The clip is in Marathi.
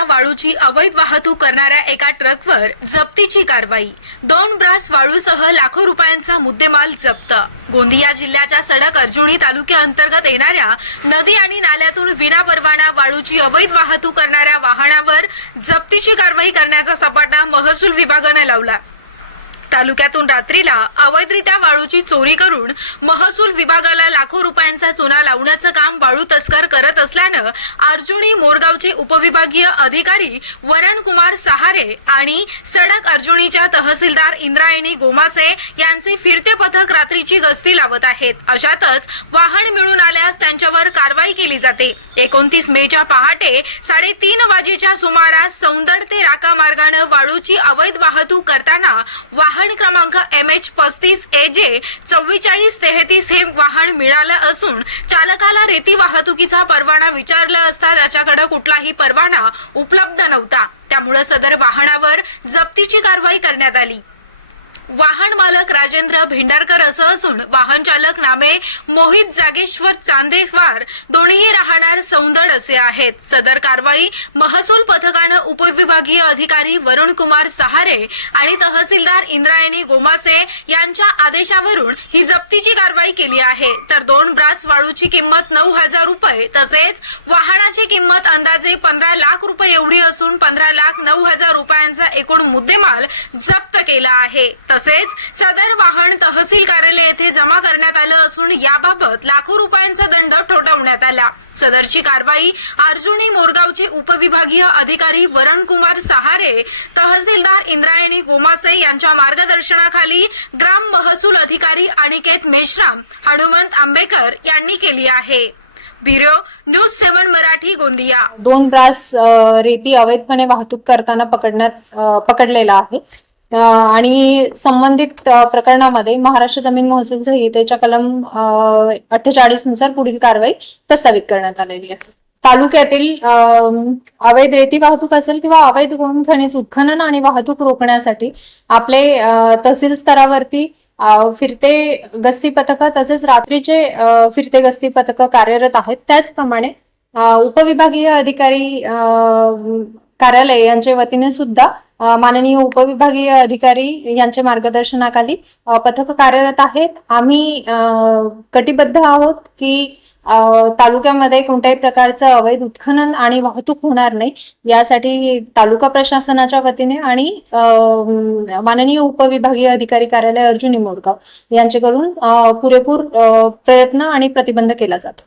मोरगावला वाळूची अवैध वाहतूक करणाऱ्या एका ट्रकवर जप्तीची कारवाई. दोन ब्रास वाळूसह लाखो रुपयांचा मुद्देमाल जप्त. गोंदिया जिल्ह्याच्या सडक अर्जुनी तालुक्याअंतर्गत येणाऱ्या नदी आणि नाल्यातून विनापरवाना वाळूची अवैध वाहतूक करणाऱ्या वाहनावर जप्तीची कारवाई करण्याचा सपाटा महसूल विभागाने लावला. तालुक्यातून रात्रीला अवैधरित्या वाळूची चोरी करून महसूल विभागाला लाखो रुपयांचा चुना लावण्याचं काम वाळू तस्कर करत असल्यानं अर्जुनी मोरगावचे उपविभागीय अधिकारी वरण कुमार सहारे आणि सडक अर्जुनीच्या तहसीलदार इंद्रायणी गोमासे यांचे फिरते पथक रात्रीची गस्ती लावत आहेत. अशातच वाहन मिळून आल्यास त्यांच्यावर कारवाई केली जाते. एकोणतीस मेच्या पहाटे साडेतीन वाजेच्या सुमारास सौंदड ते राका मार्गानं वाळूची अवैध वाहतूक करताना वाहन क्रमांक एम एच पस्तीस ए जे चव्वेचाळीस तेहतीस हे वाहन मिळालं असून चालकाला रेती वाहतुकीचा परवाना विचारला असता त्याच्याकडे कुठलाही परवाना उपलब्ध नव्हता. त्यामुळे सदर वाहनावर जप्तीची कारवाई करण्यात आली. वाहन मालक राजेंद्र भेंडारकर असं असून वाहन चालक नामे मोहित जागेश्वर चांदेवार दोन्हीही राहणार सौंदड असे आहेत. सदर कारवाई महसूल पथकानं उपविभागीय अधिकारी वरुण कुमार सहारे आणि तहसीलदार इंद्रायणी गोमासे यांच्या आदेशावरून ही जप्तीची कारवाई केली आहे. तर दोन ब्रास वाळूची किंमत नऊ हजार रुपये तसेच वाहनाची किंमत अंदाजे पंधरा लाख रुपये एवढी असून पंधरा लाख नऊ हजार रुपयांचा एकूण मुद्देमाल जप्त केला आहे. तसेच सदर वाहन तहसील कार्यालय येथे जमा करण्यात आलं असून याबाबत लाखो रुपयांचा दंड ठोठावण्यात आला. सदरची कारवाई अर्जुनी मोरगावचे उपविभागीय अधिकारी वरण कुमार सहारे तहसीलदार इंद्रायणी गोमासे यांच्या मार्गदर्शनाखाली ग्राम महसूल अधिकारी अनिकेत मेश्राम हनुमंत आंबेकर यांनी केली आहे. Bureau news seven Marathi Gondia. दोन ब्रास रेती अवैधपणे वाहतूक करताना पकडण्यात पकडलेला आहे. आणि संबंधित प्रकरणामध्ये महाराष्ट्र जमीन महसूल संहितेच्या कलम अठ्ठेचाळीसनुसार पुढील कारवाई प्रस्तावित करण्यात आलेली आहे. तालुक्यातील अवैध रेती वाहतूक असेल किंवा अवैध गौण खनिज उत्खनन आणि वाहतूक रोखण्यासाठी आपले तहसील स्तरावरती फिरते गस्ती पथकं तसेच रात्रीचे फिरते गस्ती पथकं कार्यरत आहेत. त्याचप्रमाणे उपविभागीय अधिकारी कार्यालय यांच्या वतीने सुद्धा माननीय उपविभागीय अधिकारी यांच्या मार्गदर्शनाखाली पथक कार्यरत आहेत. आम्ही अ, कटिबद्ध आहोत की तालुक्यामध्ये कोणत्याही प्रकारचं अवैध उत्खनन आणि वाहतूक होणार नाही यासाठी तालुका प्रशासनाच्या वतीने आणि माननीय उपविभागीय अधिकारी कार्यालय अर्जुनी मोडगाव यांच्याकडून पुरेपूर प्रयत्न आणि प्रतिबंध केला जातो.